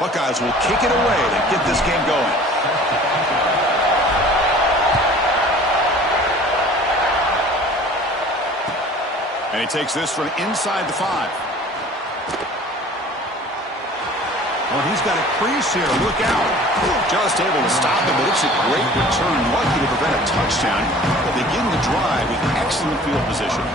Buckeyes will kick it away to get this game going. And he takes this from inside the 5. Oh, he's got a crease here. Look out. Just able to stop him, but it's a great return. Lucky to prevent a touchdown. They'll begin the drive with excellent field position.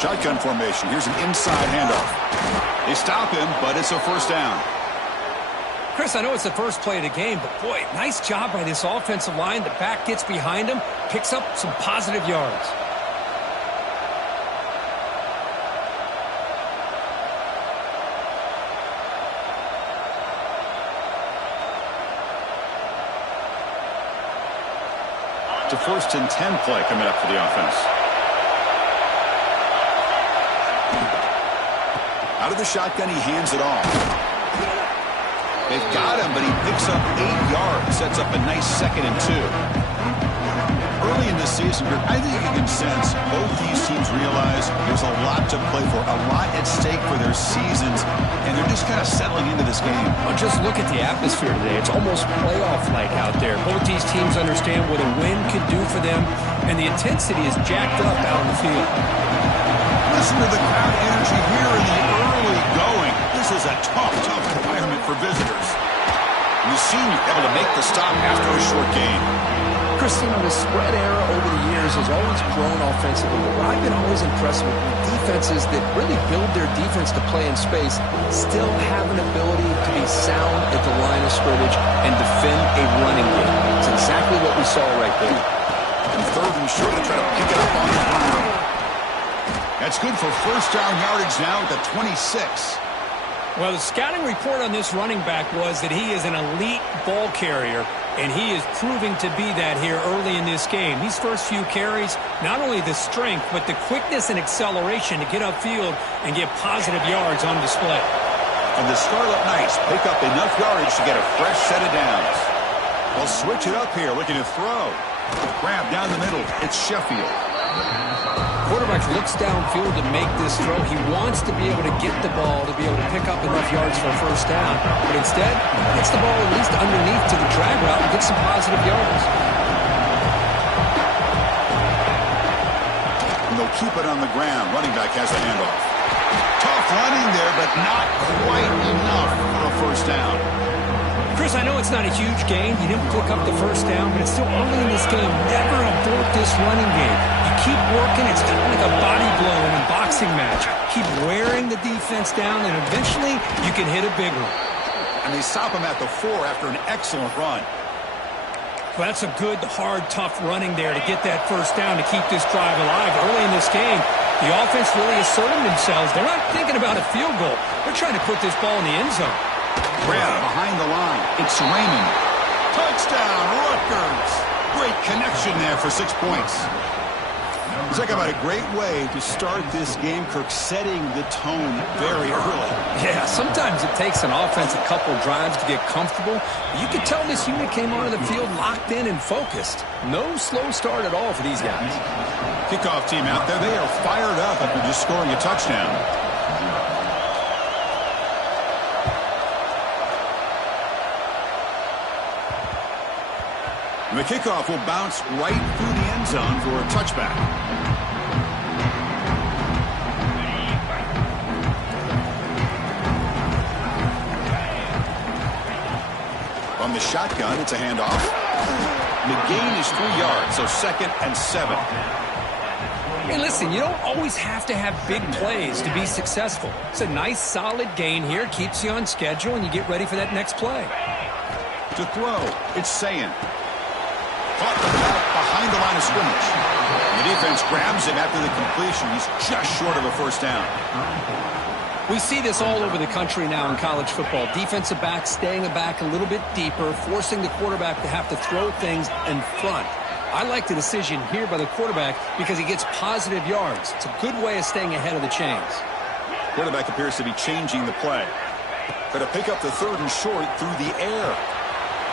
Shotgun formation. Here's an inside handoff. They stop him, but it's a first down. Chris, I know it's the first play of the game, but boy, nice job by this offensive line. The back gets behind him, picks up some positive yards. It's a 1st and 10 play coming up for the offense. Out of the shotgun, he hands it off. They've got him, but he picks up 8 yards. Sets up a nice 2nd and 2. Early in this season, I think you can sense both these teams realize there's a lot to play for, a lot at stake for their seasons, and they're just kind of settling into this game. Well, just look at the atmosphere today. It's almost playoff-like out there. Both these teams understand what a win could do for them, and the intensity is jacked up out on the field. Listen to the crowd energy here in the early going. This is a tough environment for visitors. And the senior able to make the stop after a short gain. Christine, the spread era over the years has always grown offensively, but what I've been always impressed with defenses that really build their defense to play in space still have an ability to be sound at the line of scrimmage and defend a running game. It's exactly what we saw right there. And 3rd and short to try to pick it up on the ground. That's good for first down yardage now at the 26. Well, the scouting report on this running back was that he is an elite ball carrier, and he is proving to be that here early in this game. These first few carries, not only the strength, but the quickness and acceleration to get upfield and get positive yards on display. And the Scarlet Knights pick up enough yardage to get a fresh set of downs. They'll switch it up here, looking to throw. Grab down the middle. It's Sheffield. Quarterback looks downfield to make this throw. He wants to be able to get the ball to be able to pick up enough yards for a first down. But instead, gets the ball at least underneath to the drag route and gets some positive yards. And they'll keep it on the ground. Running back has the handoff. Tough running there, but not quite enough for a first down. Chris, I know it's not a huge gain. You didn't pick up the first down, but it's still early in this game. Never abort this running game. You keep working. It's kind of like a body blow in a boxing match. Keep wearing the defense down, and eventually you can hit a big one. And they stop him at the 4 after an excellent run. Well, that's a good, hard, tough running there to get that first down to keep this drive alive. Early in this game, the offense really asserted themselves. They're not thinking about a field goal. They're trying to put this ball in the end zone. Grab behind the line. It's Raymond. Touchdown, Rutgers. Great connection there for 6 points. Talk about a great way to start this game, Kirk, setting the tone very early. Yeah, sometimes it takes an offense a couple drives to get comfortable. You could tell this unit came onto the field locked in and focused. No slow start at all for these guys. Kickoff team out there, they are fired up after just scoring a touchdown. The kickoff will bounce right through the end zone for a touchback. On the shotgun, it's a handoff. The gain is 3 yards, so 2nd and 7. Hey, listen, you don't always have to have big plays to be successful. It's a nice, solid gain here. Keeps you on schedule, and you get ready for that next play. To throw, it's Sayin. Caught the back behind the line of scrimmage. The defense grabs him after the completion. He's just short of a first down. We see this all over the country now in college football. Defensive backs staying back a little bit deeper, forcing the quarterback to have to throw things in front. I like the decision here by the quarterback because he gets positive yards. It's a good way of staying ahead of the chains. Quarterback appears to be changing the play. Going to pick up the 3rd and short through the air.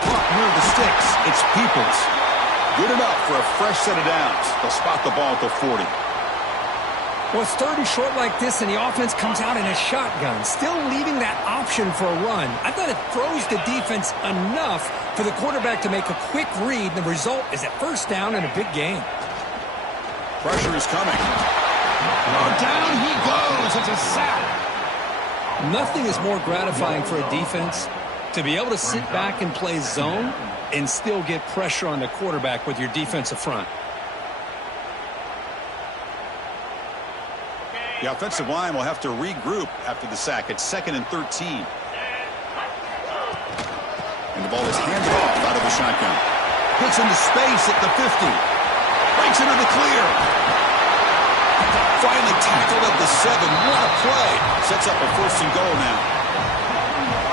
Caught near the sticks. It's Peoples. Good enough for a fresh set of downs. They'll spot the ball at the 40. Well, it's 3rd and short like this, and the offense comes out in a shotgun, still leaving that option for a run. I thought it throws the defense enough for the quarterback to make a quick read. The result is a 1st down and a big gain. Pressure is coming. Oh, down he goes. It's a sack. Nothing is more gratifying for a defense to be able to sit back and play zone and still get pressure on the quarterback with your defensive front. The offensive line will have to regroup after the sack. It's 2nd and 13. And the ball is handed off out of the shotgun. Gets into space at the 50. Breaks into the clear. Finally tackled at the 7. What a play. Sets up a 1st and goal now.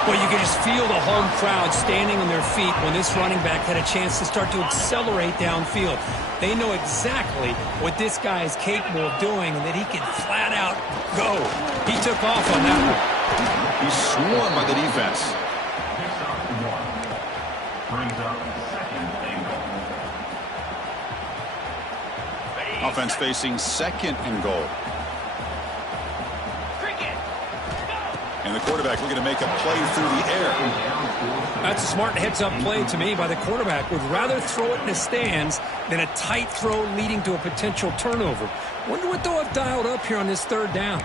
Well, you can just feel the home crowd standing on their feet when this running back had a chance to start to accelerate downfield. They know exactly what this guy is capable of doing and that he can flat out go. He took off on that one. He's swarmed by the defense. Offense facing 2nd and goal. And the quarterback looking to make a play through the air. That's a smart heads-up play to me by the quarterback. Would rather throw it in the stands than a tight throw leading to a potential turnover. Wonder what they'll have dialed up here on this 3rd down.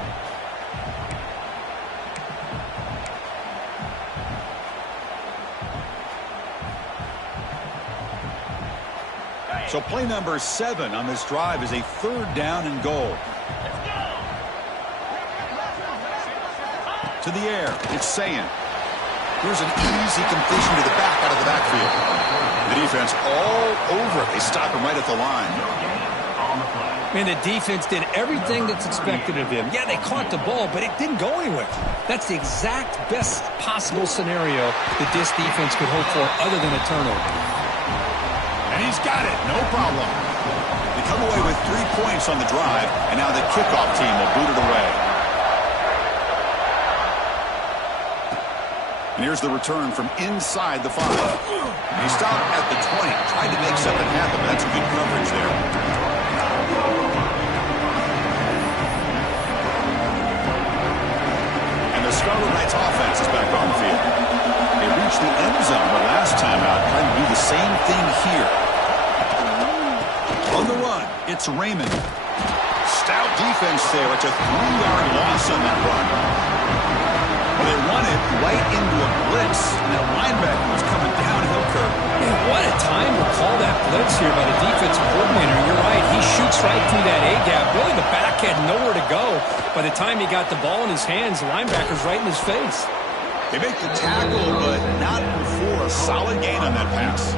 So play number 7 on this drive is a 3rd down and goal. To the air, it's Sayan. Here's an easy completion to the back out of the backfield. The defense all over it. They stop him right at the line. Man, the defense did everything that's expected of him. Yeah, they caught the ball, but it didn't go anywhere. That's the exact best possible scenario that this defense could hope for other than a turnover. And he's got it, no problem. They come away with 3 points on the drive, and now the kickoff team will boot it away. And here's the return from inside the 5. He stopped at the 20, tried to make something happen, but that's good coverage there. And the Scarlet Knights offense is back on the field. They reached the end zone the last time out, trying to do the same thing here. On the run, it's Raymond. Stout defense there. It's a 3-yard loss on that run. They run it right into a blitz, and that linebacker was coming downhill curve. Man, what a time to call that blitz here by the defensive coordinator. You're right, he shoots right through that A-gap. Really, the back had nowhere to go. By the time he got the ball in his hands, the linebacker's right in his face. They make the tackle, but not before a solid gain on that pass.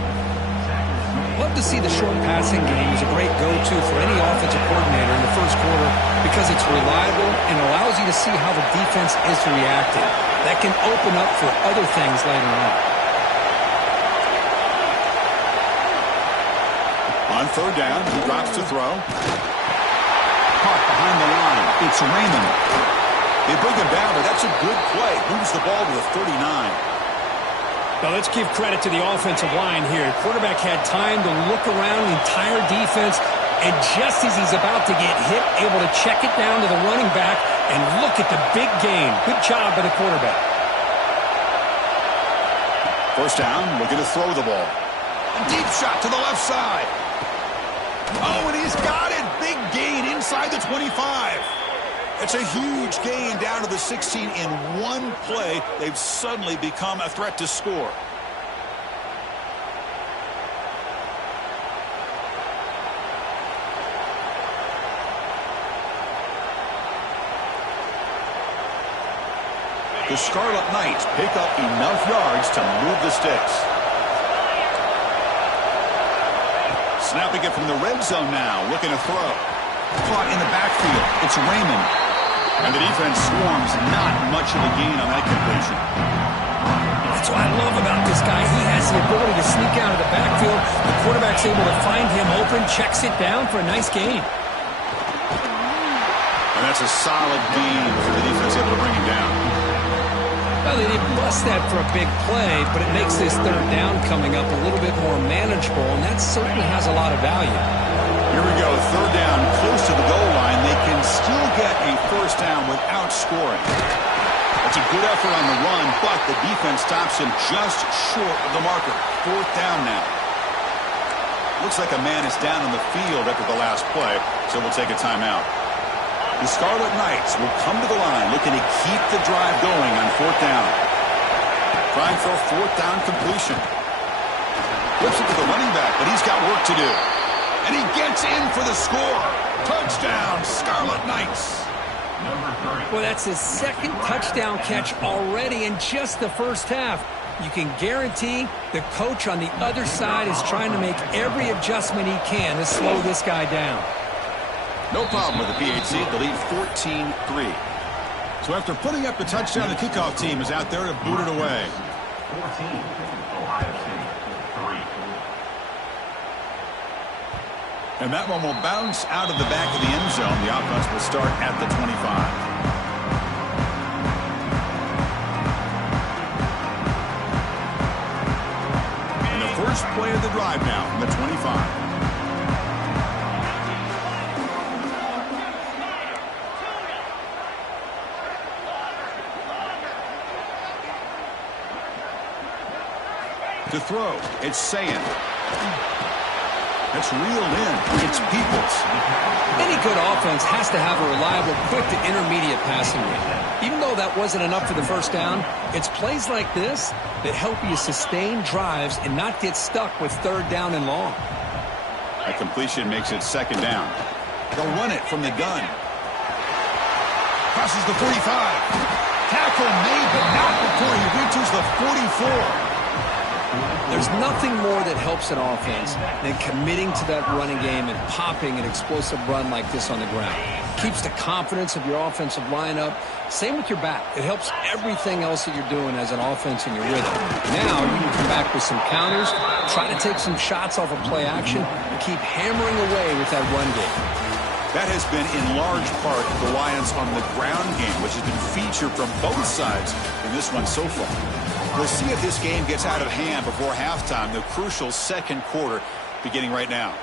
Love to see the short passing game as a great go-to for any offensive coordinator in the 1st quarter because it's reliable and allows you to see how the defense is reacting. That can open up for other things later on. On 3rd down, he drops to throw. Caught behind the line. It's Raymond. They bring him down, but that's a good play. Moves the ball to the 39. Now let's give credit to the offensive line here. Quarterback had time to look around the entire defense, and just as he's about to get hit, able to check it down to the running back, and look at the big gain. Good job by the quarterback. 1st down, looking to throw the ball. A deep shot to the left side. Oh, and he's got it. Big gain inside the 25. It's a huge gain down to the 16 in one play. They've suddenly become a threat to score. The Scarlet Knights pick up enough yards to move the sticks. Snapping it from the red zone now, looking to throw. Caught in the backfield. It's Raymond. And the defense swarms, not much of a gain on that completion. That's what I love about this guy. He has the ability to sneak out of the backfield. The quarterback's able to find him open, checks it down for a nice gain. And that's a solid gain for the defense able to bring him down. Well, they didn't bust that for a big play, but it makes this third down coming up a little bit more manageable, and that certainly has a lot of value. Here we go, third down, close to the goal line. They can still get a first down without scoring. It's a good effort on the run, but the defense stops him just short of the marker. Fourth down now. Looks like a man is down on the field after the last play, so we'll take a timeout. The Scarlet Knights will come to the line looking to keep the drive going on fourth down. Trying for a fourth down completion. Flips it to the running back, but he's got work to do. And he gets in for the score. Touchdown, Scarlet Knights. Well, that's his second touchdown catch already in just the first half. You can guarantee the coach on the other side is trying to make every adjustment he can to slow this guy down. No problem with the PHC. They lead 14-3. So after putting up the touchdown, the kickoff team is out there to boot it away. 14, Ohio State, 3. And that one will bounce out of the back of the end zone. The offense will start at the 25. And the first play of the drive now from the 25. To throw, it's Sayin. That's reeled in. It's Peoples. Any good offense has to have a reliable, quick to intermediate passing game. Even though that wasn't enough for the first down, it's plays like this that help you sustain drives and not get stuck with third down and long. That completion makes it second down. They'll run it from the gun. Crosses the 45. Tackle made, but not before he reaches the 44. There's nothing more that helps an offense than committing to that running game and popping an explosive run like this on the ground. Keeps the confidence of your offensive lineup. Same with your back. It helps everything else that you're doing as an offense in your rhythm. Now you can come back with some counters, try to take some shots off of play action, and keep hammering away with that run game. That has been in large part the reliance on the ground game, which has been featured from both sides in this one so far. We'll see if this game gets out of hand before halftime, the crucial second quarter beginning right now.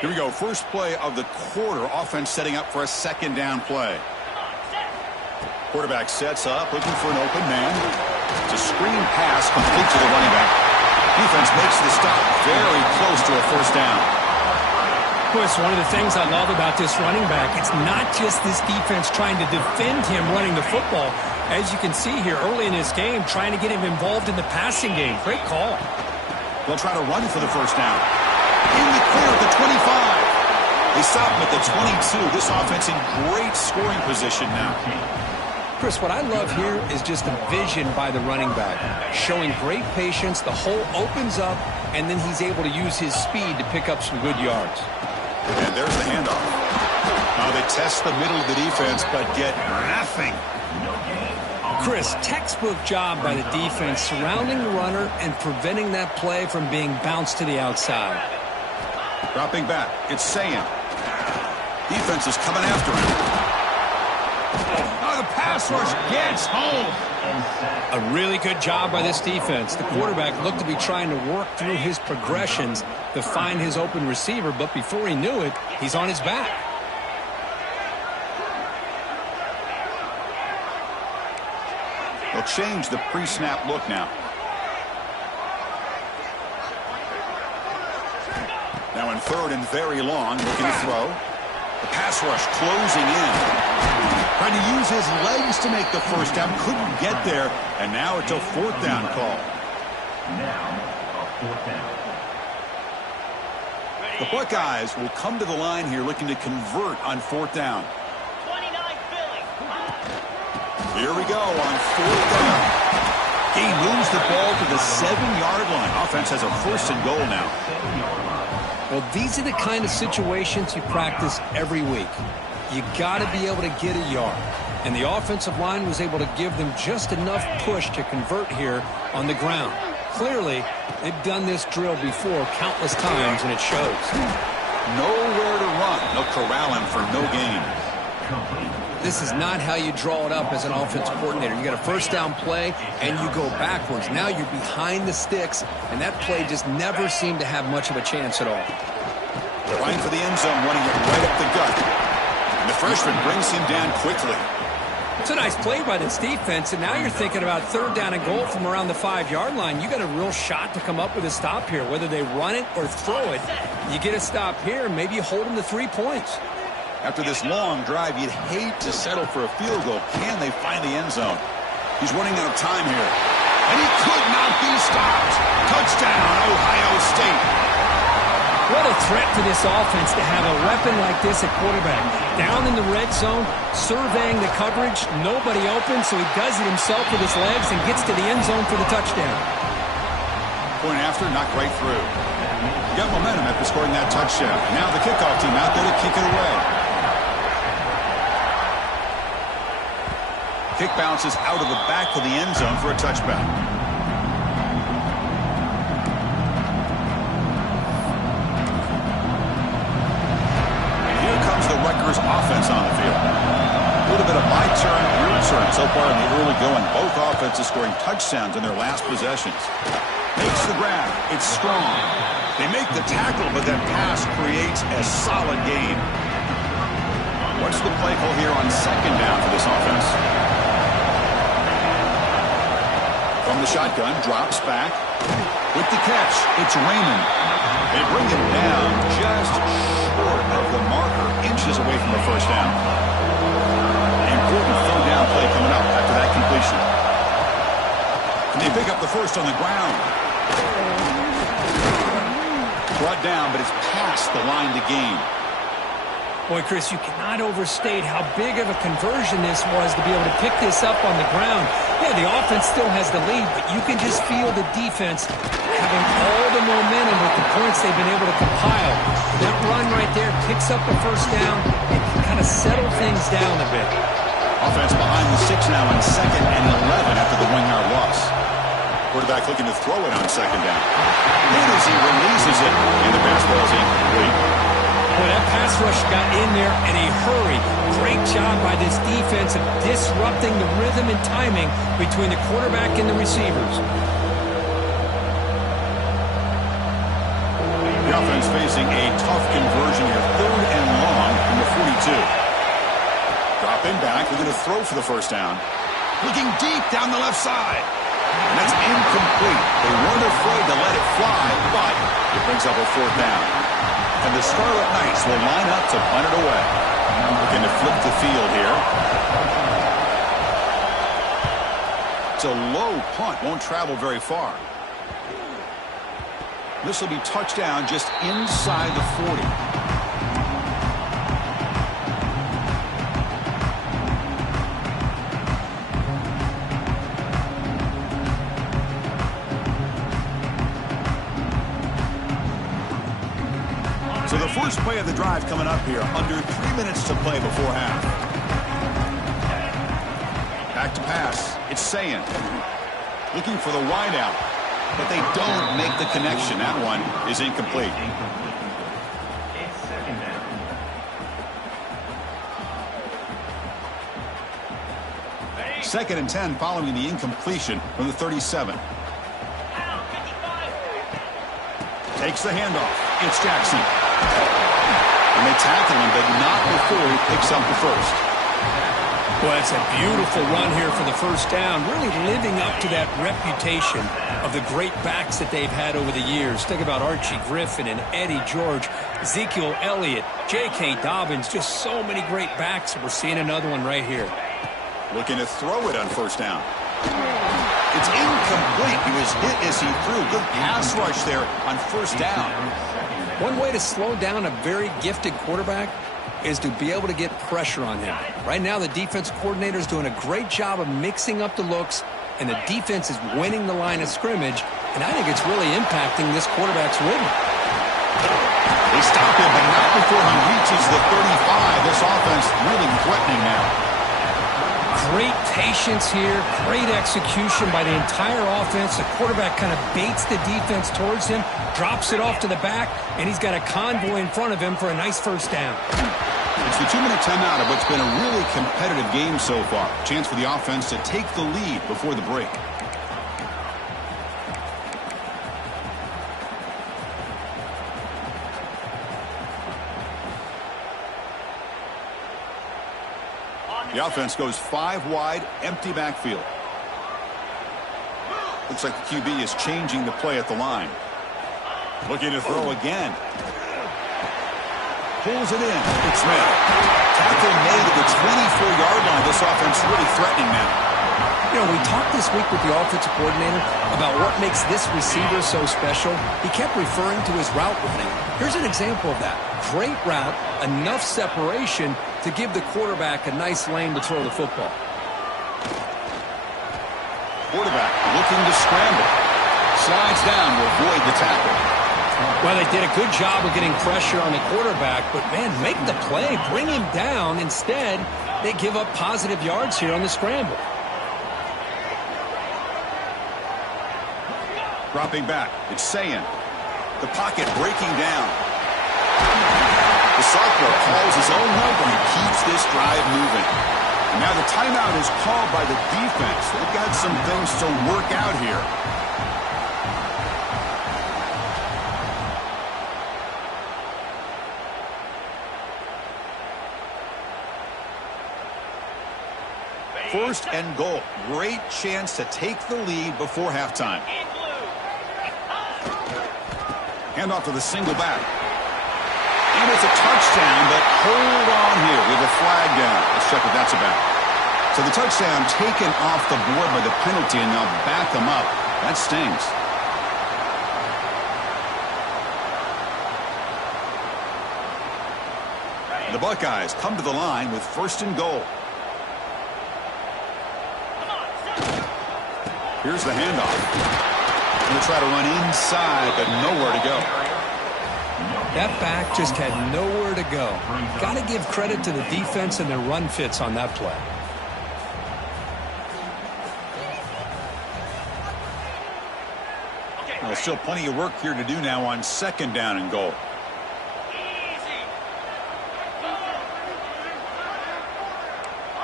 Here we go, first play of the quarter, offense setting up for a second down play. Quarterback sets up, looking for an open man. It's a screen pass complete to the running back. Defense makes the stop very close to a first down. Chris, one of the things I love about this running back, it's not just this defense trying to defend him running the football. As you can see here early in this game, trying to get him involved in the passing game. Great call. They'll try to run for the first down. In the clear at the 25. They stop him at the 22. This offense in great scoring position now. Chris, what I love here is just the vision by the running back. Showing great patience, the hole opens up, and then he's able to use his speed to pick up some good yards. And there's the handoff. Now they test the middle of the defense, but get nothing. Chris, textbook job by the defense surrounding the runner and preventing that play from being bounced to the outside. Dropping back, it's Sayin. Defense is coming after him. Oh, the pass rush gets home. A really good job by this defense. The quarterback looked to be trying to work through his progressions to find his open receiver, but before he knew it, he's on his back. They'll change the pre-snap look now. Now in third and very long, looking to throw. The pass rush closing in. Trying to use his legs to make the first down. Couldn't get there. And now it's a fourth down call. Now, a fourth down. The Buckeyes will come to the line here looking to convert on fourth down. 29 Philly. Here we go on fourth down. He moves the ball to the 7-yard line. Offense has a first and goal now. Well, these are the kind of situations you practice every week. You got to be able to get a yard. and the offensive line was able to give them just enough push to convert here on the ground. Clearly, they've done this drill before countless times, and it shows. Nowhere to run. They'll corral him for no gain. This is not how you draw it up as an offense coordinator. You got a first down play, and you go backwards. Now you're behind the sticks, and that play just never seemed to have much of a chance at all. Trying for the end zone, running it right up the gut. And the freshman brings him down quickly. It's a nice play by this defense, and now you're thinking about third down and goal from around the 5-yard line. You got a real shot to come up with a stop here. Whether they run it or throw it, you get a stop here, and maybe you hold them to 3 points. After this long drive, you'd hate to settle for a field goal. Can they find the end zone? He's running out of time here. And he could not be stopped. Touchdown, Ohio State. What a threat to this offense to have a weapon like this at quarterback. Down in the red zone, surveying the coverage, nobody open, so he does it himself with his legs and gets to the end zone for the touchdown. Point after, knocked right through. Got momentum after scoring that touchdown. Now the kickoff team out there to kick it away. Kick bounces out of the back of the end zone for a touchback. Here comes the Rutgers offense on the field. A little bit of my turn, your turn so far in the early going. Both offenses scoring touchdowns in their last possessions. Makes the grab. It's strong. They make the tackle, but that pass creates a solid gain. What's the play call here on second down for this offense? From the shotgun, drops back. With the catch, it's Raymond. They bring him down just short of the marker, inches away from the first down. Important third down play coming up after that completion. And they pick up the first on the ground. Brought down, but it's past the line to gain. Boy, Chris, you cannot overstate how big of a conversion this was to be able to pick this up on the ground. Yeah, the offense still has the lead, but you can just feel the defense having all the momentum with the points they've been able to compile. That run right there picks up the first down and can kind of settle things down a bit. Offense behind the 6 now on 2nd and 11 after the 1-yard loss. Quarterback looking to throw it on second down. And as he releases it, and the pass ball is incomplete. Boy, that pass rush got in there in a hurry. Great job by this defense of disrupting the rhythm and timing between the quarterback and the receivers. The offense facing a tough conversion here. 3rd and long from the 42. Dropping back, looking to throw for the first down. Looking deep down the left side. And that's incomplete. They weren't afraid to let it fly, but it brings up a 4th down. And the Scarlet Knights will line up to punt it away. Looking to flip the field here. It's a low punt, won't travel very far. This will be touchdown just inside the 40. So the first play of the drive coming up here, under 3 minutes to play before half. Back to pass. It's Sayin. Looking for the wideout, but they don't make the connection. That one is incomplete. It's second down. Second and 10 following the incompletion from the 37. Takes the handoff. It's Jackson. And they tackle him, but not before he picks up the first. Well, it's a beautiful run here for the first down, really living up to that reputation of the great backs that they've had over the years. Think about Archie Griffin and Eddie George, Ezekiel Elliott, J.K. Dobbins, just so many great backs. We're seeing another one right here. Looking to throw it on first down. It's incomplete. He was hit as he threw. Good pass rush there on first down. One way to slow down a very gifted quarterback is to be able to get pressure on him. Right now, the defense coordinator is doing a great job of mixing up the looks, and the defense is winning the line of scrimmage, and I think it's really impacting this quarterback's rhythm. They stop him, but not before he reaches the 35. This offense really threatening now. Great patience here, great execution by the entire offense. The quarterback kind of baits the defense towards him, drops it off to the back, and he's got a convoy in front of him for a nice first down. It's the 2-minute timeout of what's been a really competitive game so far. Chance for the offense to take the lead before the break. The offense goes 5 wide, empty backfield. Looks like the QB is changing the play at the line. Looking to throw again. Pulls it in. It's Smith. Tackle made at the 24-yard line. This offense really threatening now. You know, we talked this week with the offensive coordinator about what makes this receiver so special. He kept referring to his route running. Here's an example of that. Great route, enough separation to give the quarterback a nice lane to throw the football. Quarterback looking to scramble. Slides down to avoid the tackle. Well, they did a good job of getting pressure on the quarterback, but, man, make the play. Bring him down. Instead, they give up positive yards here on the scramble. Dropping back. It's Sayan. The pocket breaking down. The sophomore calls his own number and keeps this drive moving. And now the timeout is called by the defense. They've got some things to work out here. First and goal. Great chance to take the lead before halftime. Hand off to the single back. And it's a touchdown, but hold on here. We have a flag down. Let's check what that's about. So the touchdown taken off the board by the penalty, and now back them up. That stings. The Buckeyes come to the line with first and goal. Here's the handoff. Going to try to run inside, but nowhere to go. That back just had nowhere to go. Got to give credit to the defense and their run fits on that play. Well, still plenty of work here to do now on second down and goal.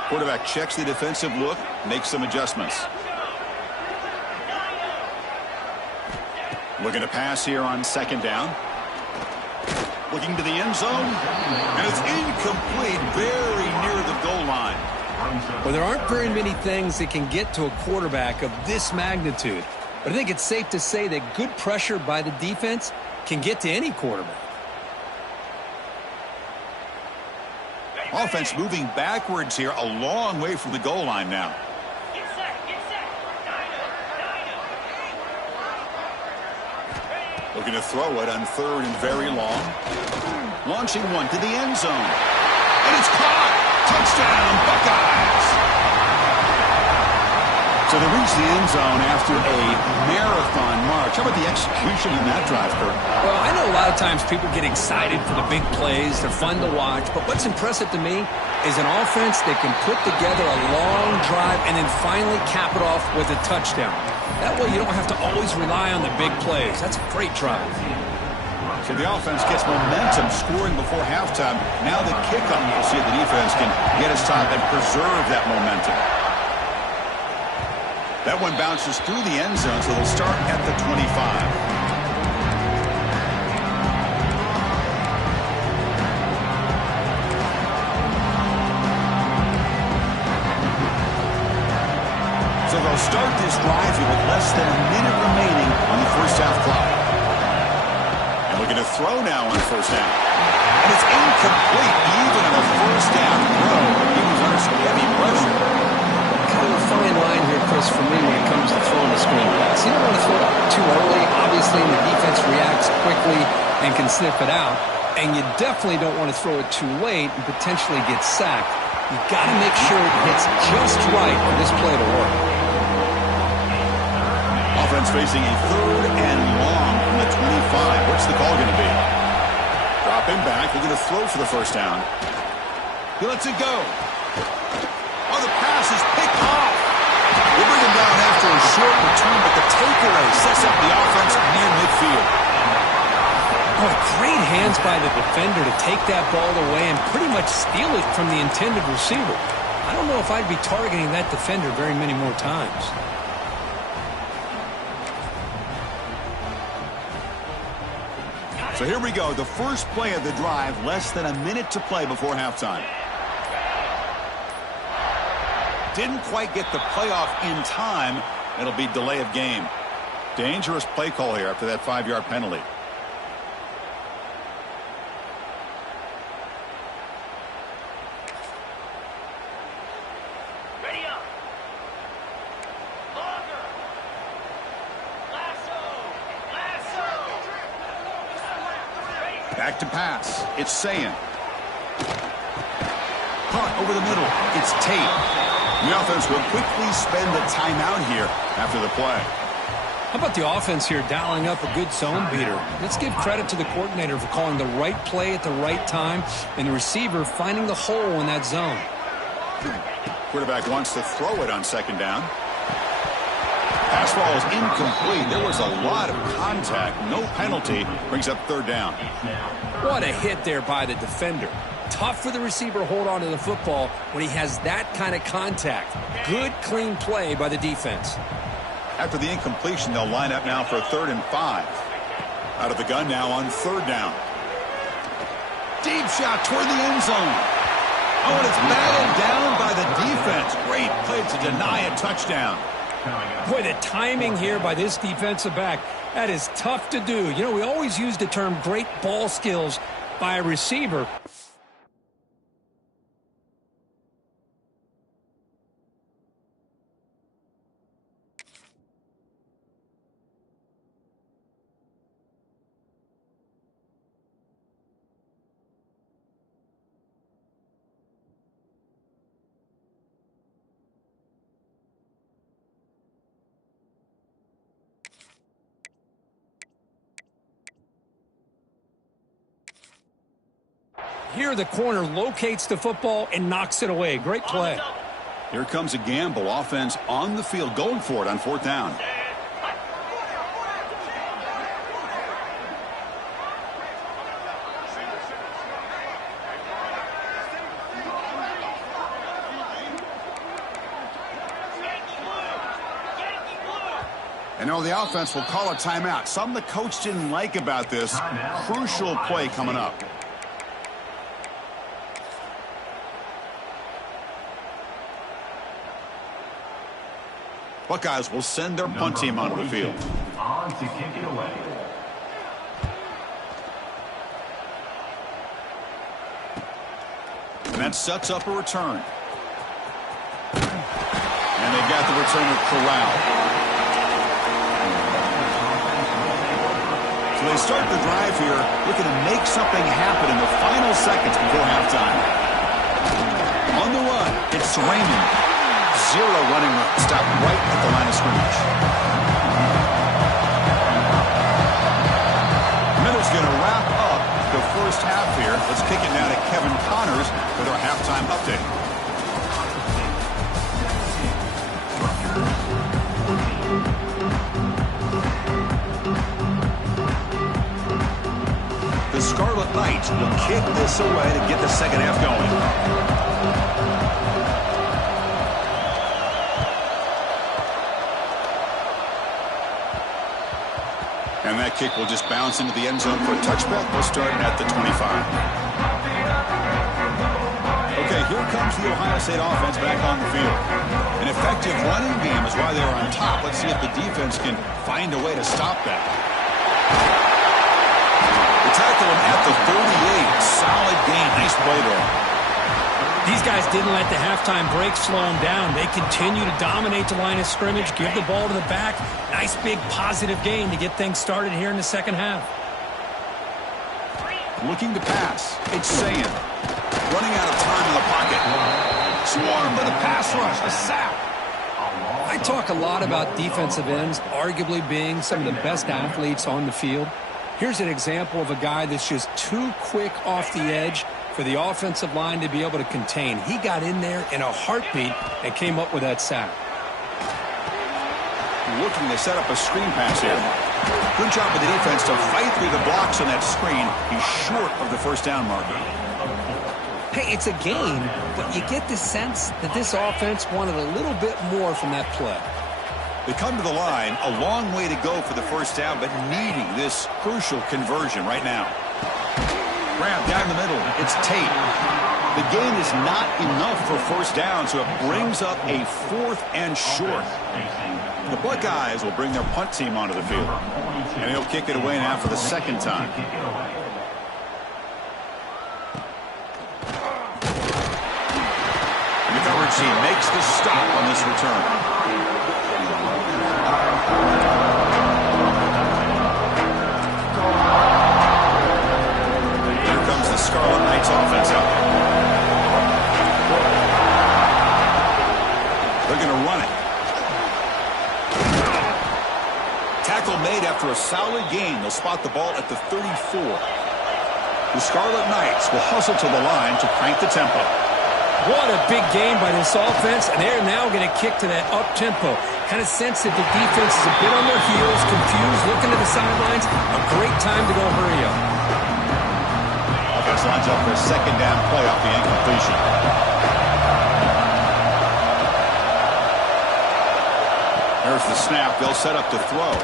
Quarterback checks the defensive look, makes some adjustments. Looking to pass here on second down. Looking to the end zone. And it's incomplete, very near the goal line. Well, there aren't very many things that can get to a quarterback of this magnitude. But I think it's safe to say that good pressure by the defense can get to any quarterback. Offense moving backwards here, a long way from the goal line now. Looking to throw it on third and very long. Launching one to the end zone. And it's caught! Touchdown, Buckeyes! So they reach the end zone after a marathon march. How about the execution in that drive, Kurt? Well, I know a lot of times people get excited for the big plays. They're fun to watch. But what's impressive to me is an offense that can put together a long drive and then finally cap it off with a touchdown. That way you don't have to always rely on the big plays. That's a great drive. So the offense gets momentum scoring before halftime. Now the kickoff, you'll see if the defense can get a stop and preserve that momentum. That one bounces through the end zone, so they'll start at the 25. So they'll start this drive here with less than a minute remaining on the first half clock. And we're going to throw now on first down. And it's incomplete, even on a first down throw. He was under some heavy pressure. Kind of a fine line here, Chris, for me when it comes to throwing the screen pass. You don't want to throw it too early, obviously, and the defense reacts quickly and can sniff it out. And you definitely don't want to throw it too late and potentially get sacked. You've got to make sure it hits just right for this play to work. Offense facing a third and long from the 25. What's the call going to be? Dropping back. They're going to throw for the first down. He lets it go. Oh, the pass is picked off. They bring him down after a short return, but the takeaway sets up the offense near midfield. Boy, great hands by the defender to take that ball away and pretty much steal it from the intended receiver. I don't know if I'd be targeting that defender very many more times. So here we go, the first play of the drive, less than a minute to play before halftime. Didn't quite get the playoff in time. It'll be delay of game. Dangerous play call here after that 5-yard penalty. Ready up. Longer. Lasso. Back to pass. It's Sayin. Punt over the middle. It's Tate. The offense will quickly spend the timeout here after the play. How about the offense here dialing up a good zone beater? Let's give credit to the coordinator for calling the right play at the right time and the receiver finding the hole in that zone. Quarterback wants to throw it on second down. Pass ball is incomplete. There was a lot of contact. No penalty. Brings up third down. What a hit there by the defender. Tough for the receiver to hold on to the football when he has that kind of contact. Good, clean play by the defense. After the incompletion, they'll line up now for 3rd and 5. Out of the gun now on 3rd down. Deep shot toward the end zone. Oh, and it's batted down by the defense. Great play to deny a touchdown. Boy, the timing here by this defensive back, that is tough to do. You know, we always use the term great ball skills by a receiver. Here the corner locates the football and knocks it away. Great play. Here comes a gamble. Offense on the field going for it on 4th down. And now the offense will call a timeout. Something the coach didn't like about this. Crucial play coming up. Buckeyes will send their punt team onto the field. On to kick it away. And that sets up a return. And they've got the returner corralled. So they start the drive here, looking to make something happen in the final seconds before halftime. On the run, it's Raymond. 0 running room. Stop right at the line of scrimmage. Middle's going to wrap up the first half here. Let's kick it now to Kevin Connors with our halftime update. The Scarlet Knights will kick this away to get the second half going. And that kick will just bounce into the end zone for a touchback. We'll start at the 25. Okay, here comes the Ohio State offense back on the field. An effective running game is why they were on top. Let's see if the defense can find a way to stop that. They tackle him at the 38. Solid game. Nice play there. These guys didn't let the halftime break slow them down. They continue to dominate the line of scrimmage, give the ball to the back. Nice big positive gain to get things started here in the second half. Looking to pass. It's Sayin. Running out of time in the pocket. Swarmed by the pass rush. A sack. I talk a lot about defensive ends arguably being some of the best athletes on the field. Here's an example of a guy that's just too quick off the edge for the offensive line to be able to contain. He got in there in a heartbeat and came up with that sack. Looking to set up a screen pass here. Good job of the defense to fight through the blocks on that screen. He's short of the first down marker. Hey, it's a game, but you get the sense that this offense wanted a little bit more from that play. They come to the line, a long way to go for the first down, but needing this crucial conversion right now. Grab down the middle. It's Tate. The gain is not enough for first down, so it brings up a 4th and short. The Buckeyes will bring their punt team onto the field. And he'll kick it away now for the second time. And the coverage team makes the stop on this return. Here comes the Scarlet Knights offense up. They're going to run it. Tackle made after a solid gain. They'll spot the ball at the 34. The Scarlet Knights will hustle to the line to crank the tempo. What a big game by this offense, and they're now going to kick to that up-tempo. Kind of sense that the defense is a bit on their heels, confused, looking to the sidelines. A great time to go hurry up. Offense lines up for a second down play off the incompletion. There's the snap. They'll set up to throw.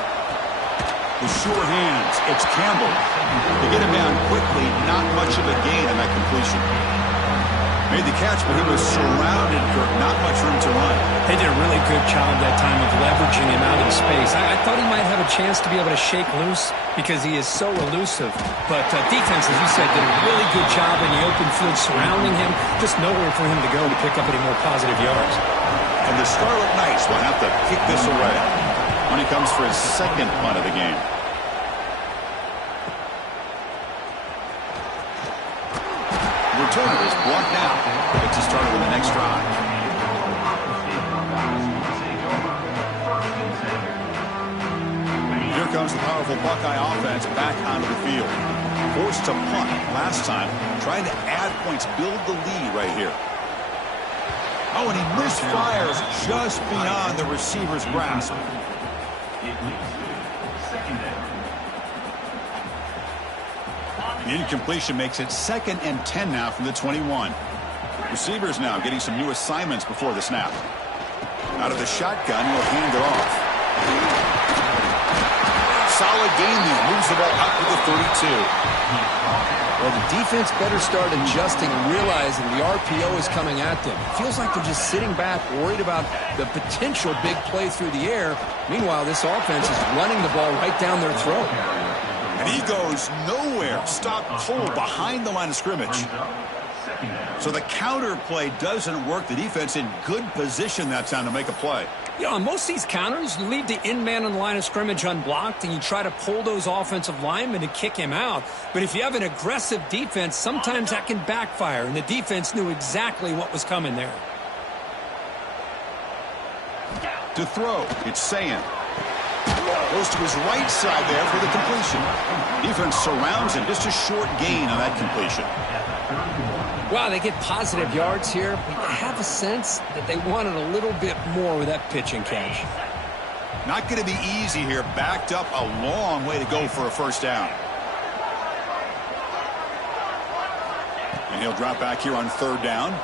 The sure hands. It's Campbell. They get him down quickly. Not much of a gain on that completion. Made the catch, but he was surrounded, Kirk. Not much room to run. They did a really good job that time of leveraging him out in space. I thought he might have a chance to be able to shake loose because he is so elusive. But defense, as you said, did a really good job in the open field surrounding him. Just nowhere for him to go to pick up any more positive yards. And the Scarlet Knights will have to kick this away when he comes for his second punt of the game. Returner is blocked out. Gets us started with the next drive. Here comes the powerful Buckeye offense back onto the field. Forced to punt last time. Trying to add points, build the lead right here. Oh, and he misfires just beyond the receiver's grasp. The incompletion makes it 2nd and 10 now from the 21. Receivers now getting some new assignments before the snap. Out of the shotgun, he'll hand it off. Solid gain there. Moves the ball up to the 32. Well, the defense better start adjusting and realizing the RPO is coming at them. Feels like they're just sitting back, worried about the potential big play through the air. Meanwhile, this offense is running the ball right down their throat. And he goes nowhere. Stopped cold behind the line of scrimmage. So the counter play doesn't work. The defense in good position that time to make a play. You know, on most of these counters, you leave the in-man on the line of scrimmage unblocked, and you try to pull those offensive linemen to kick him out. But if you have an aggressive defense, sometimes that can backfire, and the defense knew exactly what was coming there. To throw, it's Sayan. Goes to his right side there for the completion. Defense surrounds him. Just a short gain on that completion. Wow, they get positive yards here, but you have a sense that they wanted a little bit more with that pitch and catch. Not going to be easy here. Backed up a long way to go for a first down. And he'll drop back here on 3rd down.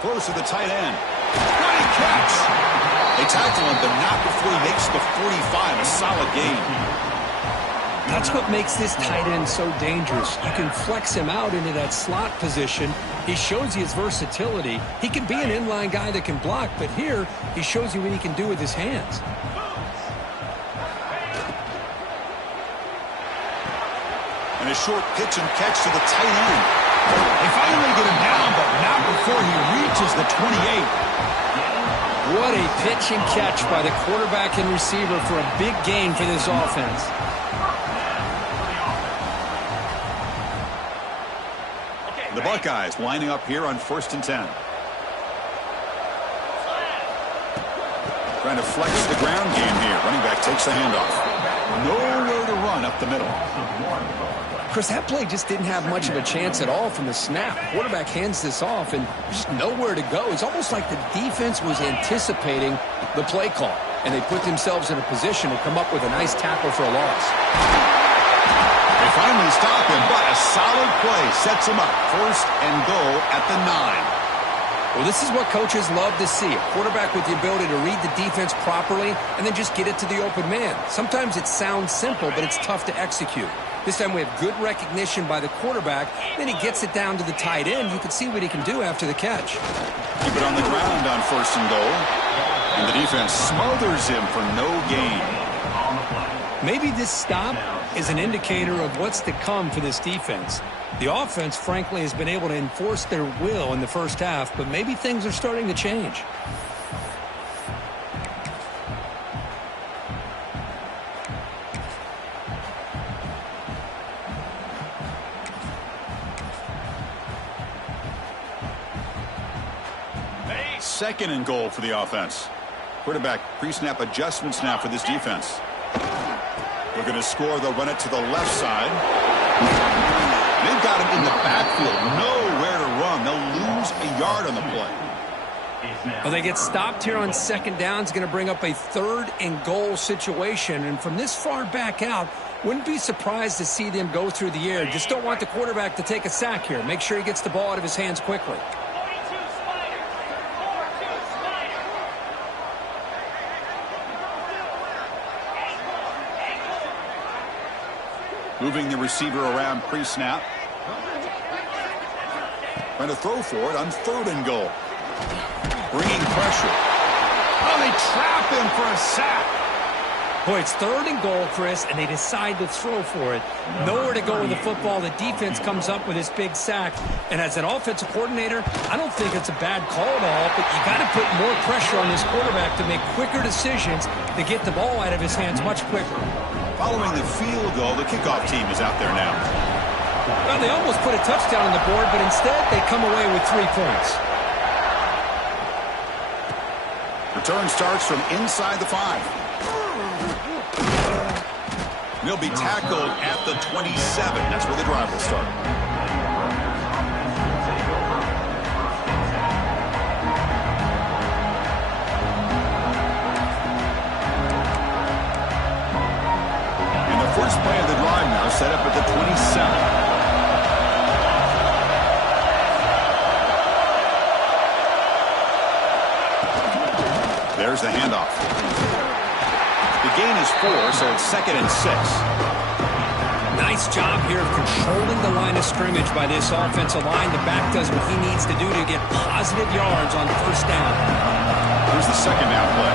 Close to the tight end. Great catch. They tackle him, but not before he makes the 45. A solid gain. That's what makes this tight end so dangerous. You can flex him out into that slot position. He shows you his versatility. He can be an inline guy that can block, but here he shows you what he can do with his hands. And a short pitch and catch to the tight end. They finally get him down, but not before he reaches the 28. What a pitch and catch by the quarterback and receiver for a big gain for this offense. The Buckeyes lining up here on 1st and 10. Trying to flex the ground game here. Running back takes the handoff. Nowhere to run run up the middle. Chris, that play just didn't have much of a chance at all from the snap. Quarterback hands this off, and there's just nowhere to go. It's almost like the defense was anticipating the play call, and they put themselves in a position to come up with a nice tackle for a loss. They finally stop him, but a solid play sets him up. 1st and goal at the 9. Well, this is what coaches love to see. A quarterback with the ability to read the defense properly and then just get it to the open man. Sometimes it sounds simple, but it's tough to execute. This time we have good recognition by the quarterback. Then he gets it down to the tight end. You can see what he can do after the catch. Keep it on the ground on 1st and goal. And the defense smothers him for no gain. Maybe this stop is an indicator of what's to come for this defense. The offense, frankly, has been able to enforce their will in the first half, but maybe things are starting to change. Second and goal for the offense. Quarterback pre-snap adjustments now for this defense. They're going to score. They'll run it to the left side. They've got him in the backfield. Nowhere to run. They'll lose a yard on the play. Well, they get stopped here on 2nd down. It's going to bring up a 3rd and goal situation. And from this far back out, wouldn't be surprised to see them go through the air. Just don't want the quarterback to take a sack here. Make sure he gets the ball out of his hands quickly. Moving the receiver around pre-snap. Trying to throw for it on 3rd and goal. Bringing pressure. Oh, they trap him for a sack. Boy, it's 3rd and goal, Chris, and they decide to throw for it. Nowhere to go with the football. The defense comes up with this big sack. And as an offensive coordinator, I don't think it's a bad call at all, but you got to put more pressure on this quarterback to make quicker decisions to get the ball out of his hands much quicker. Following the field goal, the kickoff team is out there now. Well, they almost put a touchdown on the board, but instead they come away with 3 points. Return starts from inside the 5. He'll be tackled at the 27. That's where the drive will start. And the first play of the drive now set up at the 27. There's the handoff. The gain is 4, so it's 2nd and 6. Nice job here of controlling the line of scrimmage by this offensive line. The back does what he needs to do to get positive yards on 1st down. Here's the 2nd down play.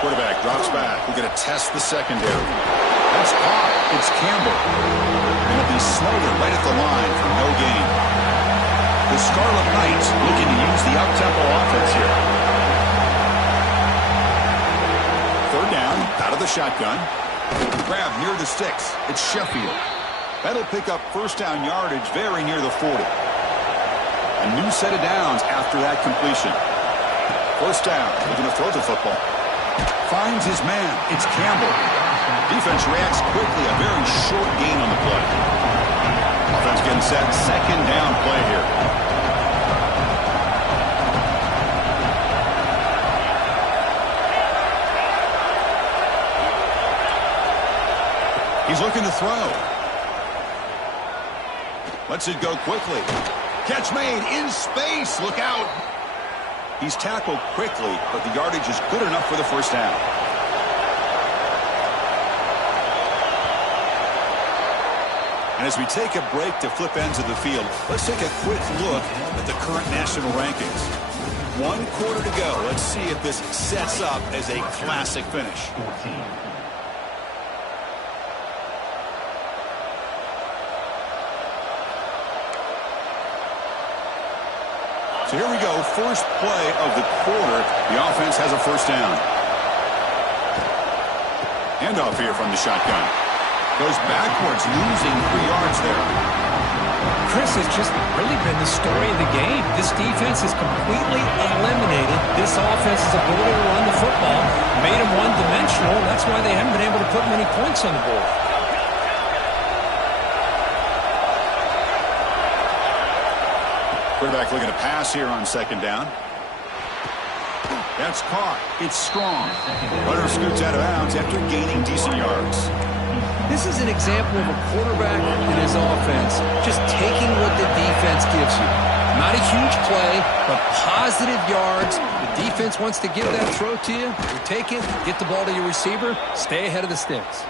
Quarterback drops back. We're going to test the secondary. That's caught. It's Campbell. It'll be Smothered right at the line for no gain. The Scarlet Knights looking to use the up-tempo offense here. 3rd down, out of the shotgun. Grab near the sticks. It's Sheffield. That'll pick up 1st down yardage very near the 40. A new set of downs after that completion. 1st down, looking to throw the football. Finds his man. It's Campbell. Defense reacts quickly. A very short gain on the play. Offense getting set. 2nd down play here. He's looking to throw. Lets it go quickly. Catch made in space. Look out. He's tackled quickly, but the yardage is good enough for the 1st down. And as we take a break to flip ends of the field, let's take a quick look at the current national rankings. 1 quarter to go. Let's see if this sets up as a classic finish. So here we go, first play of the quarter. The offense has a 1st down. Handoff here from the shotgun. Goes backwards, losing 3 yards there. Chris, has just really been the story of the game. This defense has completely eliminated this offense's ability to run the football, made them one-dimensional, and that's why they haven't been able to put many points on the board. Quarterback looking to pass here on second down. That's caught. It's strong. Runner scoots out of bounds after gaining decent yards. This is an example of a quarterback and his offense just taking what the defense gives you. Not a huge play, but positive yards. The defense wants to give that throw to you. You take it, get the ball to your receiver, stay ahead of the sticks.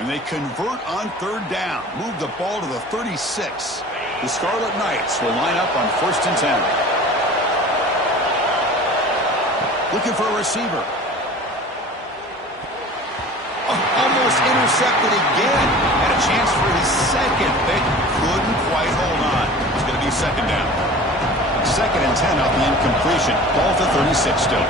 And they convert on third down. Move the ball to the 36. The Scarlet Knights will line up on 1st and 10. Looking for a receiver. Almost intercepted again. Had a chance for his second, but couldn't quite hold on. It's going to be second down. 2nd and 10 off the incompletion. Ball to 36 still.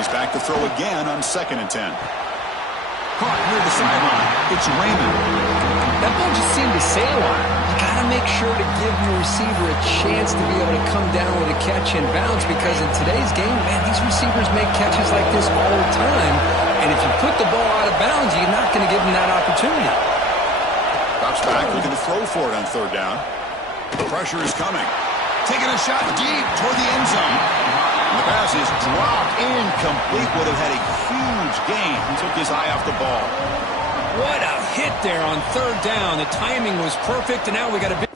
He's back to throw again on 2nd and 10. Caught near the sideline. It's Raymond. That ball just seemed to sail on. You got to make sure to give your receiver a chance to be able to come down with a catch and bounce, because in today's game, man, these receivers make catches like this all the time. And if you put the ball out of bounds, you're not going to give them that opportunity. Drops back, looking to throw for it on 3rd down. The pressure is coming. Taking a shot deep toward the end zone. The pass is dropped incomplete. Would have had a huge gain. He took his eye off the ball. What a hit there on 3rd down. The timing was perfect, and now we got a big...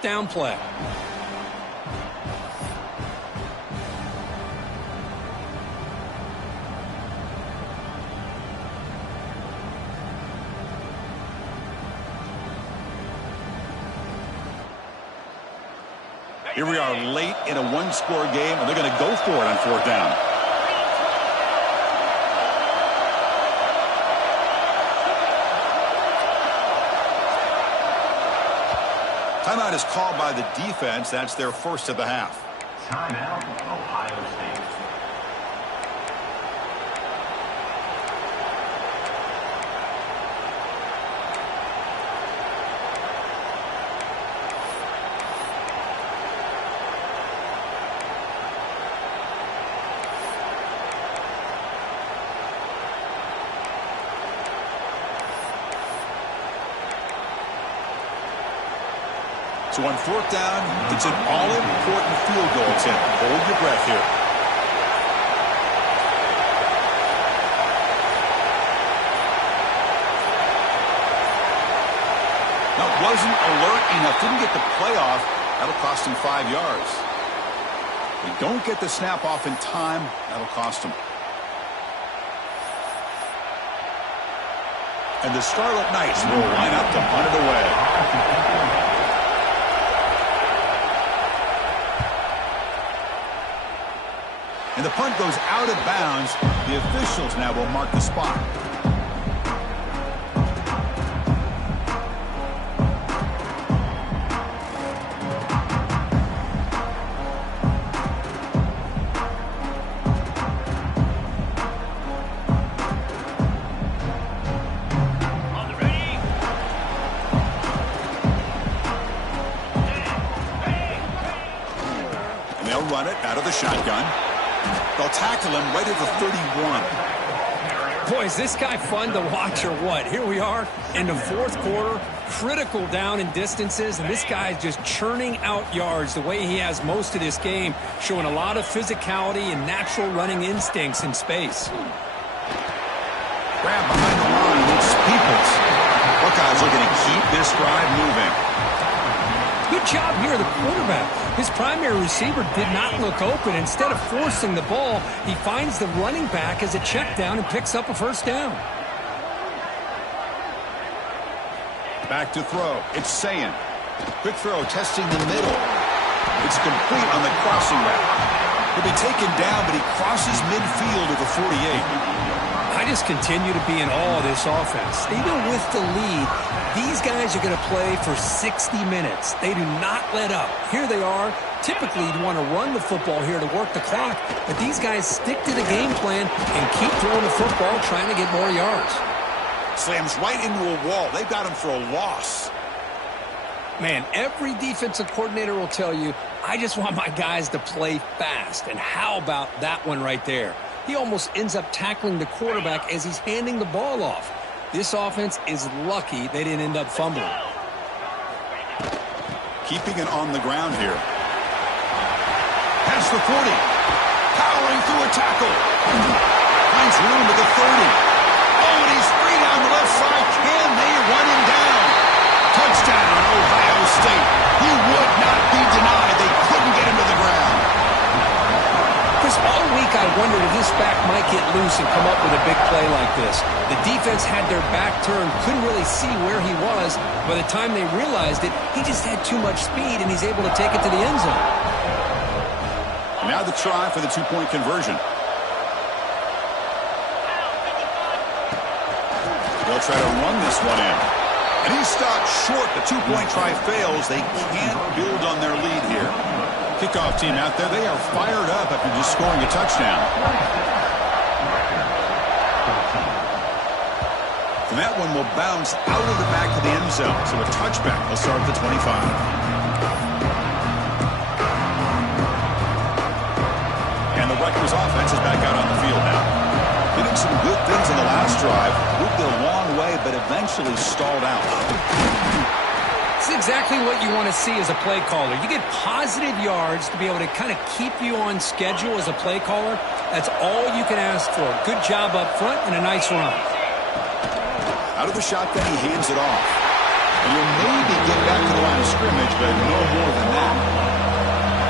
down play. Here we are late in a one-score game, and they're going to go for it on 4th down. Timeout is called by the defense. That's their first of the half. Timeout, Ohio State. So on 4th down, it's an all-important field goal attempt. Hold your breath here. Now, wasn't alert enough. Didn't get the play off. That'll cost him 5 yards. They don't get the snap off in time. That'll cost him. And the Scarlet Knights will line up to punt it away. And the punt goes out of bounds. The officials now will mark the spot. Run it out of the shotgun. They'll tackle him right at the 31. Boy, is this guy fun to watch or what? Here we are in the fourth quarter, critical down and distances, and this guy is just churning out yards the way he has most of this game, showing a lot of physicality and natural running instincts in space. Grab behind the line. It's Peoples. Buckeyes looking to keep this drive moving. Good job here, the quarterback. His primary receiver did not look open. Instead of forcing the ball, he finds the running back as a check down and picks up a first down. Back to throw. It's Sayin. Quick throw, testing the middle. It's complete on the crossing route. He'll be taken down, but he crosses midfield at the 48. I just continue to be in awe of this offense. Even with the lead, these guys are going to play for 60 minutes. They do not let up. Here they are. Typically, you'd want to run the football here to work the clock, but these guys stick to the game plan and keep throwing the football, trying to get more yards. Slams right into a wall. They've got him for a loss. Man, every defensive coordinator will tell you, I just want my guys to play fast. And how about that one right there? He almost ends up tackling the quarterback as he's handing the ball off. This offense is lucky they didn't end up fumbling. Keeping it on the ground here. Past the 40. Powering through a tackle. Finds room at the 30. Oh, and he's free down the left side. Can they run him down? Touchdown, Ohio State. He would not be denied. They couldn't get him to the ground. All week I wondered if this back might get loose and come up with a big play like this. The defense had their back turned, couldn't really see where he was. By the time they realized it, he just had too much speed, and he's able to take it to the end zone. Now the try for the two-point conversion. They'll try to run this one in. And he's stopped short. The two-point try fails. They can't build on their lead here. Kickoff team out there, they are fired up after just scoring a touchdown. And that one will bounce out of the back of the end zone. So a touchback will start at the 25. And the Rutgers offense is back out on the field now. Getting some good things on the last drive. Moved a long way, but eventually stalled out. It's exactly what you want to see as a play caller. You get positive yards to be able to kind of keep you on schedule as a play caller. That's all you can ask for. Good job up front and a nice run. Out of the shotgun, he hands it off. And he'll maybe get back to the line of scrimmage, but no more than that.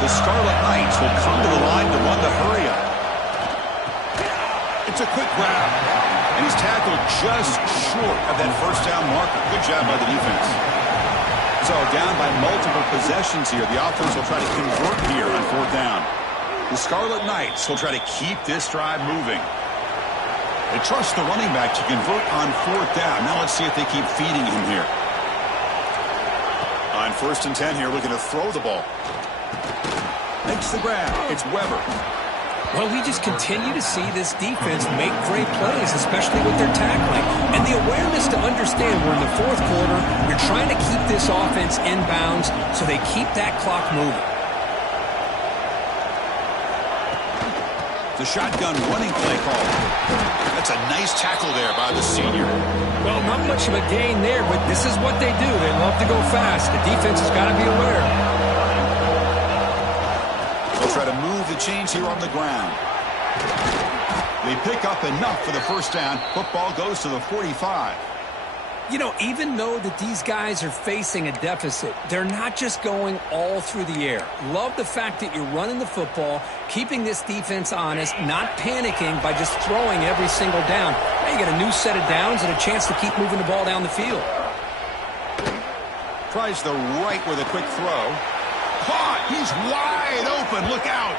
The Scarlet Knights will come to the line to run the hurry up. It's a quick grab. And he's tackled just short of that first down marker. Good job by the defense. So down by multiple possessions here. The offense will try to convert here on fourth down. The Scarlet Knights will try to keep this drive moving. They trust the running back to convert on fourth down. Now let's see if they keep feeding him here. On 1st and 10 here, looking to throw the ball. Makes the grab. It's Weber. Well, we just continue to see this defense make great plays, especially with their tackling. And the awareness to understand we're in the fourth quarter, you're trying to keep this offense in bounds so they keep that clock moving. The shotgun running play call. That's a nice tackle there by the senior. Well, not much of a gain there, but this is what they do. They love to go fast. The defense has got to be aware. They'll try to move the chains here on the ground. They pick up enough for the first down. Football goes to the 45. You know, even though that these guys are facing a deficit, they're not just going all through the air. Love the fact that you're running the football, keeping this defense honest, not panicking by just throwing every single down. Now you got a new set of downs and a chance to keep moving the ball down the field. Tries the right with a quick throw. Caught! He's wide open. Look out!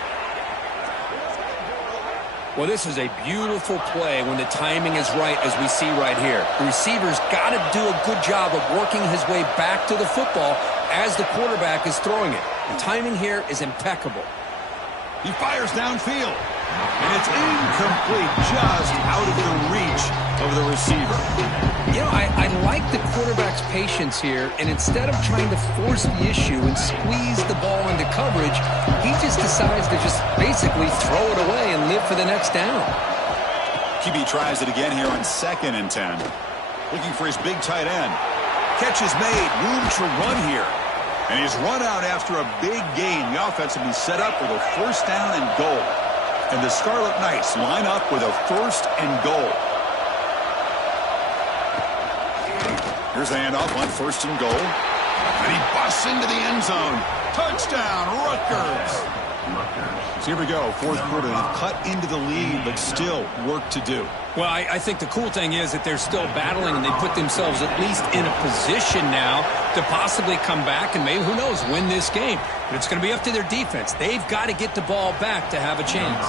Well, this is a beautiful play when the timing is right, as we see right here. The receiver's got to do a good job of working his way back to the football as the quarterback is throwing it. The timing here is impeccable. He fires downfield. And it's incomplete, just out of the reach of the receiver. You know, I like the quarterback's patience here, and instead of trying to force the issue and squeeze the ball into coverage, he just decides to just basically throw it away and live for the next down. QB tries it again here on 2nd and 10. Looking for his big tight end. Catch is made, room to run here. And he's run out after a big gain. The offense will be set up with a 1st down and goal. And the Scarlet Knights line up with a 1st and goal. Here's the handoff on 1st and goal. And he busts into the end zone. Touchdown, Rutgers. So here we go, 4th quarter. They've cut into the lead, but still work to do. Well, I think the cool thing is that they're still battling, and they put themselves at least in a position now to possibly come back and maybe, who knows, win this game. But it's going to be up to their defense. They've got to get the ball back to have a chance.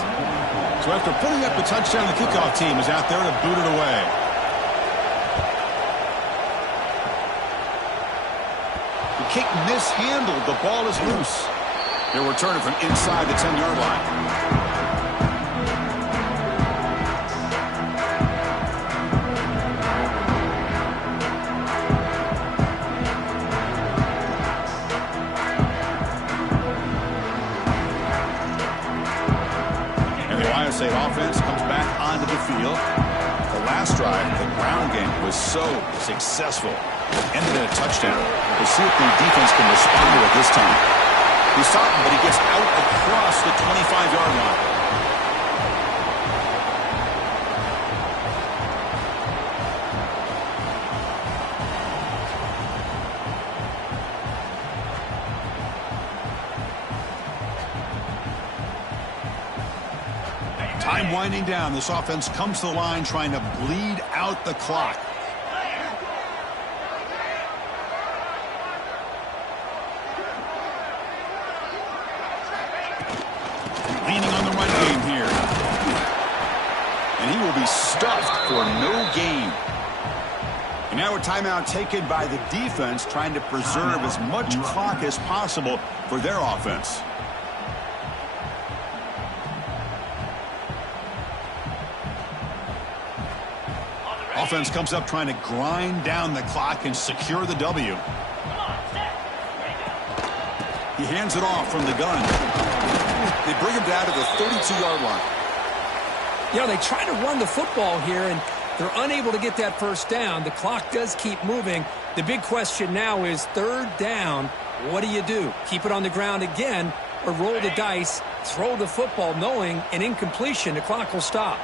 So after putting up the touchdown, the kickoff team is out there to boot it away. The kick mishandled. The ball is loose. They'll return it from inside the 10-yard line. State offense comes back onto the field. The last drive, the ground game, was so successful. Ended in a touchdown. We'll see if the defense can respond to it this time. He's talking, but he gets out across the 25-yard line. Time winding down. This offense comes to the line trying to bleed out the clock. Leaning on the run game here. And he will be stuffed for no gain. And now a timeout taken by the defense trying to preserve as much clock as possible for their offense. Offense comes up trying to grind down the clock and secure the W. He hands it off from the gun. They bring him down to the 32-yard line. You know, they try to run the football here, and they're unable to get that 1st down. The clock does keep moving. The big question now is 3rd down. What do? Keep it on the ground again, or roll the dice, throw the football, knowing an incompletion, the clock will stop.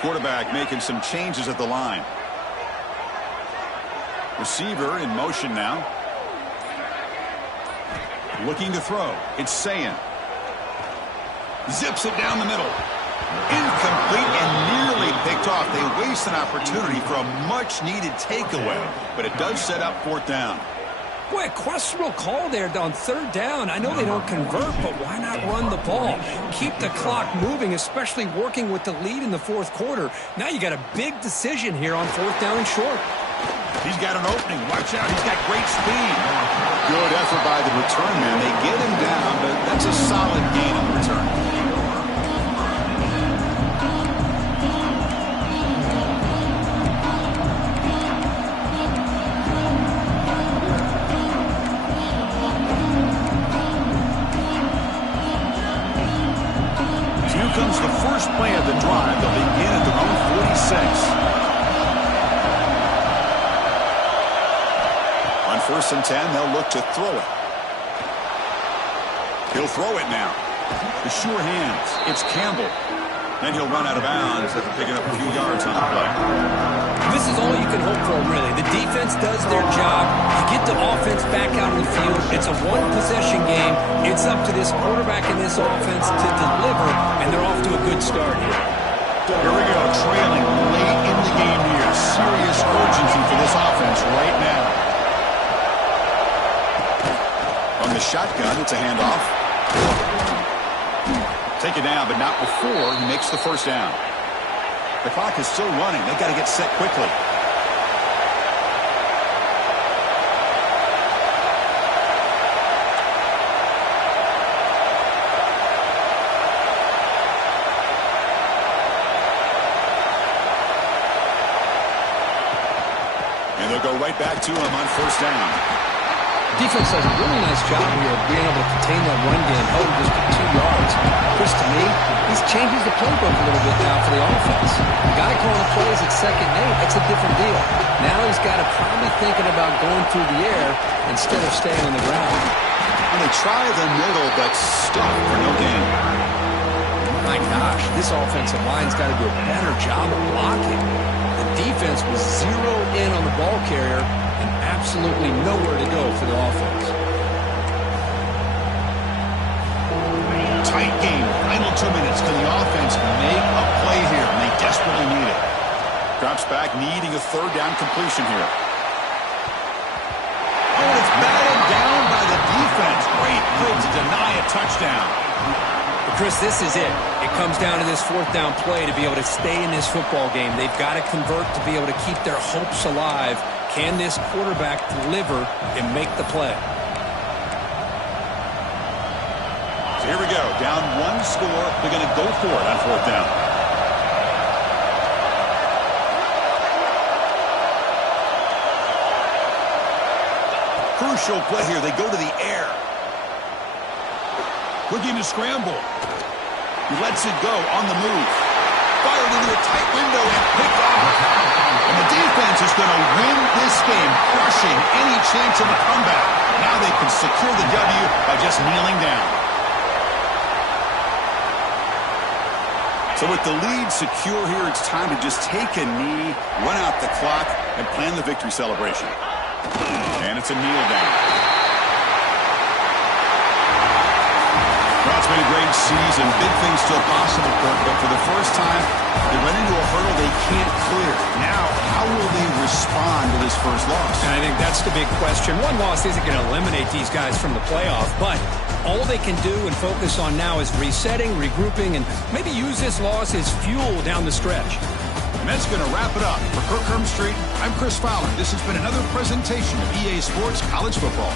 Quarterback making some changes at the line. Receiver in motion now. Looking to throw. It's Sayin. Zips it down the middle. Incomplete and nearly picked off. They waste an opportunity for a much-needed takeaway, but it does set up 4th down. Boy, a questionable call there on 3rd down. I know they don't convert, but why not run the ball? Keep the clock moving, especially working with the lead in the 4th quarter. Now you got a big decision here on 4th down and short. He's got an opening. Watch out. He's got great speed. Good effort by the return man. They get him down, but that's a solid gain on the return. Comes the first play of the drive. They'll begin at their own 46. On 1st and 10, they'll look to throw it. He'll throw it now. The sure hands. It's Campbell. Then he'll run out of bounds after picking up a few yards on the play. all you can hope for, really. The defense does their job. You get the offense back out on the field. It's a one-possession game. It's up to this quarterback and this offense to deliver, and they're off to a good start here. Here we go, trailing late in the game here. Serious urgency for this offense right now. On the shotgun, it's a handoff. Take it down, but not before he makes the first down. The clock is still running. They've got to get set quickly. And they'll go right back to him on first down. Defense does a really nice job here of being able to contain that run game, held him just to 2 yards. Chris, to me, he's changes the playbook a little bit now for the offense. The guy calling the plays at 2nd and 8, that's a different deal. Now he's got to probably thinking about going through the air instead of staying on the ground. And they try the middle, but stop for no gain. My gosh, this offensive line's got to do a better job of blocking. The defense was zeroed in on the ball carrier and absolutely nowhere to go for the offense. Tight game. Final 2 minutes. Can the offense make a play here? And they desperately need it. Drops back, needing a 3rd down completion here. Oh, it's batted down by the defense. Great play to deny a touchdown. But Chris, this is it. It comes down to this 4th down play to be able to stay in this football game. They've got to convert to be able to keep their hopes alive. Can this quarterback deliver and make the play? So here we go. Down 1 score. They're going to go for it on 4th down. Crucial play here. They go to the air. Looking to scramble. He lets it go on the move. Fired into a tight window and picked off. And the defense is going to win this game, crushing any chance of a comeback. Now they can secure the W by just kneeling down. So with the lead secure here, it's time to just take a knee, run out the clock, and plan the victory celebration. And it's a kneel down. Well, it's been a great season. Big things still possible, Kirk, but for the first time, they run into a hurdle they can't clear. Now, how will they respond to this first loss? And I think that's the big question. One loss isn't going to eliminate these guys from the playoff, but all they can do and focus on now is resetting, regrouping, and maybe use this loss as fuel down the stretch. And that's going to wrap it up. For Kirk Street, I'm Chris Fowler. This has been another presentation of EA Sports College Football.